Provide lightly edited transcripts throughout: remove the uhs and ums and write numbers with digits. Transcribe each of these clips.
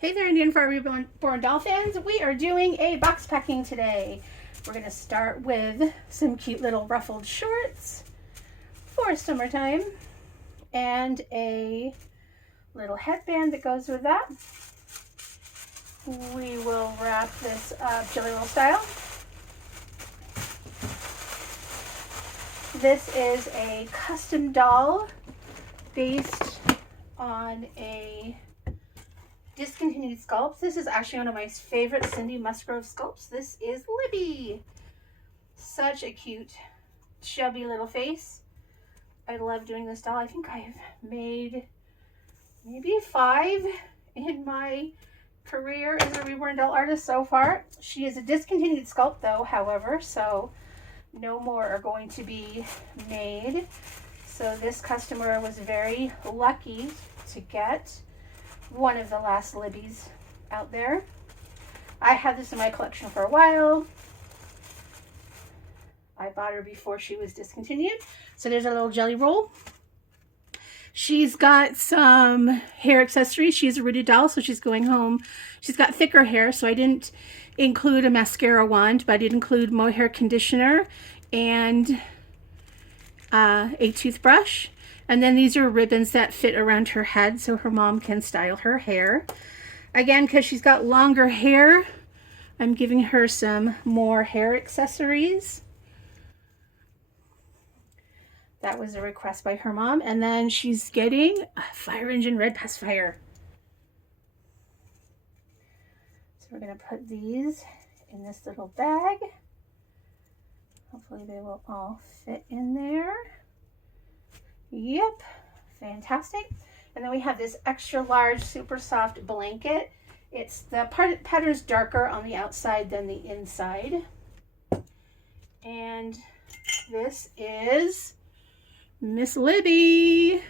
Hey there, Indian for our Reborn doll fans. We are doing a box packing today. We're going to start with some cute little ruffled shorts for summertime and a little headband that goes with that. We will wrap this up Jelly Roll style. This is a custom doll based on a discontinued sculpt. This is actually one of my favorite Cindy Musgrove sculpts. This is Libby. Such a cute, chubby little face. I love doing this doll. I think I've made maybe 5 in my career as a Reborn doll artist so far. She is a discontinued sculpt though, however, so no more are going to be made. So this customer was very lucky to get one of the last Libby's out there. I had this in my collection for a while. I bought her before she was discontinued. So there's a little jelly roll. She's got some hair accessories. She's a rooted doll, so she's going home. She's got thicker hair, so I didn't include a mascara wand, but I did include mohair conditioner and a toothbrush. And then these are ribbons that fit around her head so her mom can style her hair. Again, because she's got longer hair, I'm giving her some more hair accessories. That was a request by her mom. And then she's getting a fire engine red pacifier. So we're going to put these in this little bag. Hopefully they will all fit in there. Yep, fantastic. And then we have this extra large, super soft blanket. It's the pattern's darker on the outside than the inside. And this is Miss Libby.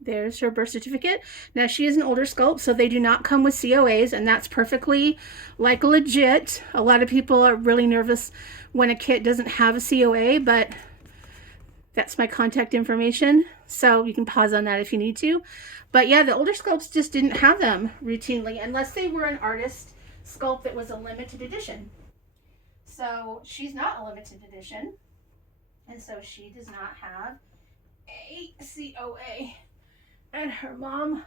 There's her birth certificate. Now she is an older sculpt, so they do not come with COAs, and that's perfectly like legit. A lot of people are really nervous when a kit doesn't have a COA, but that's my contact information, so you can pause on that if you need to. But yeah, the older sculpts just didn't have them routinely, unless they were an artist sculpt that was a limited edition. So she's not a limited edition, and so she does not have a COA. And her mom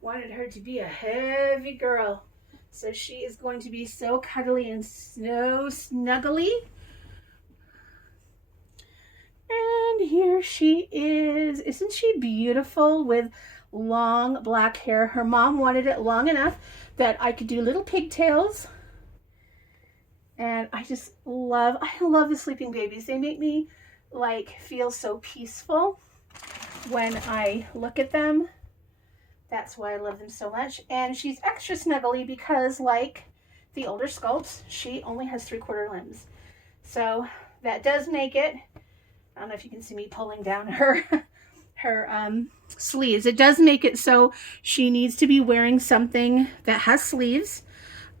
wanted her to be a heavy girl, so she is going to be so cuddly and so snuggly. And here she is. Isn't she beautiful with long black hair? Her mom wanted it long enough that I could do little pigtails. And I love the sleeping babies. They make me like feel so peaceful when I look at them. That's why I love them so much. And she's extra snuggly because, like the older sculpts, she only has 3/4 limbs. So that does make it, I don't know if you can see me pulling down her sleeves. It does make it so she needs to be wearing something that has sleeves.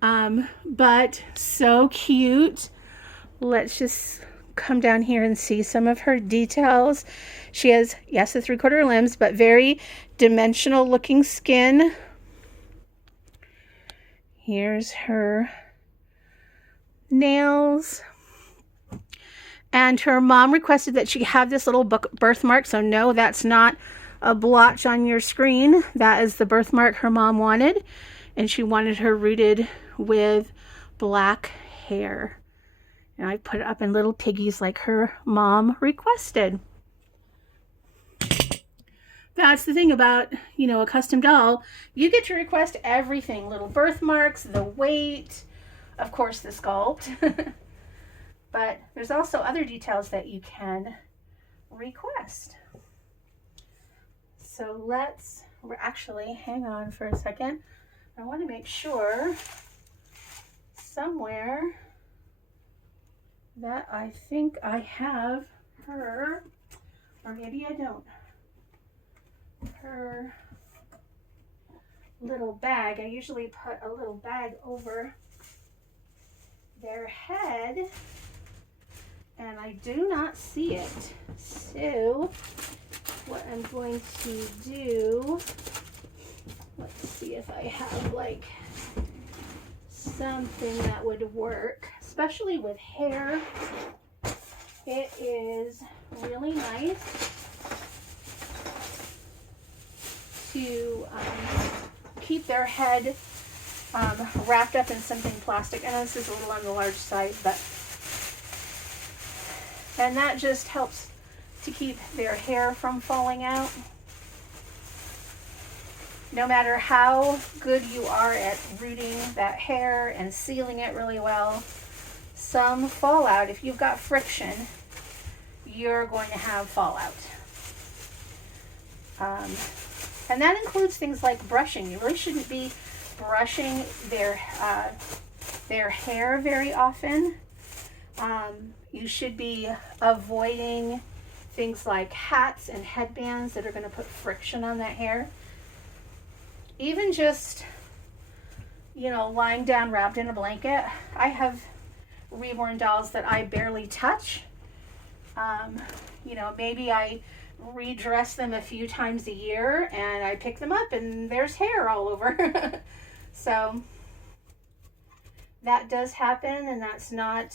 But so cute. Let's just come down here and see some of her details. She has, yes, the 3/4 limbs, but very dimensional looking skin. Here's her nails. And her mom requested that she have this little birthmark. So no, that's not a blotch on your screen. That is the birthmark her mom wanted. And she wanted her rooted with black hair. And I put it up in little piggies like her mom requested. That's the thing about, you know, a custom doll. You get to request everything. Little birthmarks, the weight, of course the sculpt. But there's also other details that you can request. So we're actually, hang on for a second. I want to make sure somewhere that I think I have her, or maybe I don't, her little bag. I usually put a little bag over their head, and I do not see it. So what I'm going to do, let's see if I have like something that would work, especially with hair. It is really nice to keep their head wrapped up in something plastic. I know this is a little on the large side, and that just helps to keep their hair from falling out. No matter how good you are at rooting that hair and sealing it really well, some fallout, if you've got friction, you're going to have fallout. And that includes things like brushing. You really shouldn't be brushing their hair very often. You should be avoiding things like hats and headbands that are going to put friction on that hair. Even just, you know, lying down wrapped in a blanket. I have Reborn dolls that I barely touch. You know, maybe I redress them a few times a year and I pick them up and there's hair all over. So that does happen, and that's not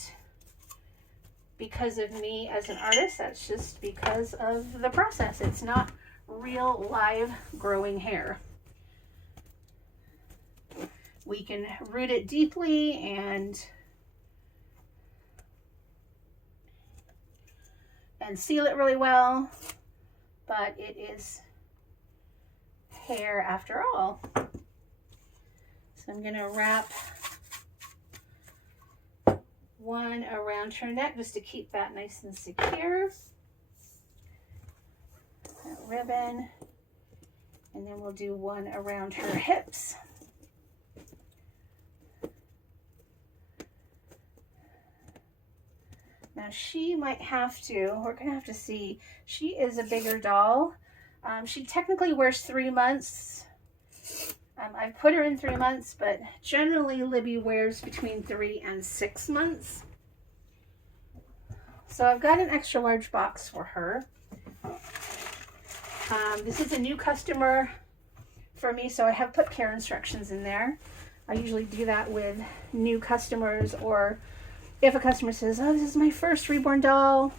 because of me as an artist. That's just because of the process. It's not real live growing hair. We can root it deeply and seal it really well, but it is hair after all. So I'm going to wrap one around her neck just to keep that nice and secure. That ribbon, and then we'll do one around her hips. Now she might have to, we're going to have to see, she is a bigger doll. She technically wears 3 months. I've put her in 3 months, but generally Libby wears between 3 and 6 months. So I've got an extra large box for her. This is a new customer for me, so I have put care instructions in there. I usually do that with new customers, or if a customer says, oh, this is my first Reborn doll.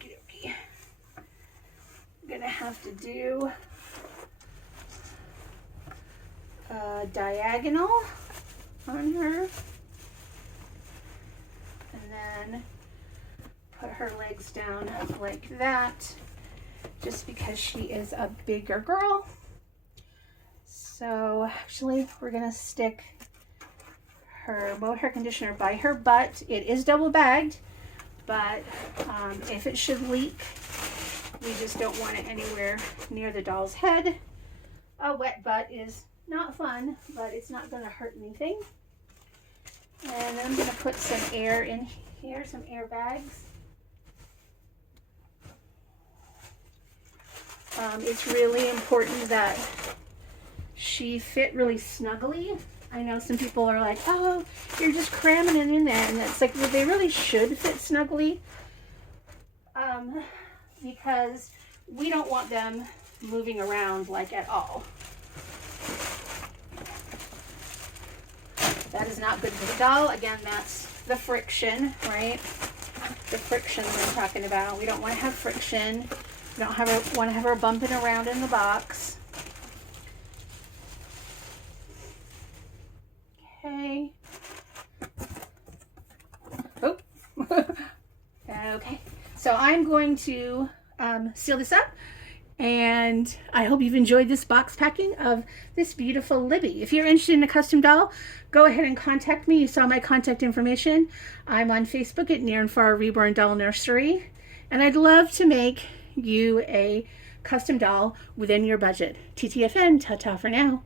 Okay. I'm gonna have to do a diagonal on her, and then put her legs down like that, just because she is a bigger girl. So actually we're gonna stick her mohair conditioner by her butt. It is double bagged, but if it should leak, we just don't want it anywhere near the doll's head. A wet butt is not fun, but it's not gonna hurt anything. And then I'm gonna put some air in here, some air bags. It's really important that she fit really snugly. I know some people are like, oh, you're just cramming it in there. And it's like, well, they really should fit snugly, because we don't want them moving around like at all. That is not good for the doll. Again, that's the friction, right? The friction we're talking about. We don't want to have friction. We don't want to have her bumping around in the box. Okay. Oh. Okay. So I'm going to seal this up, and I hope you've enjoyed this box packing of this beautiful Libby. If you're interested in a custom doll, go ahead and contact me. You saw my contact information. I'm on Facebook at Near and Far Reborn Doll Nursery, and I'd love to make you a custom doll within your budget. TTFN, ta-ta for now.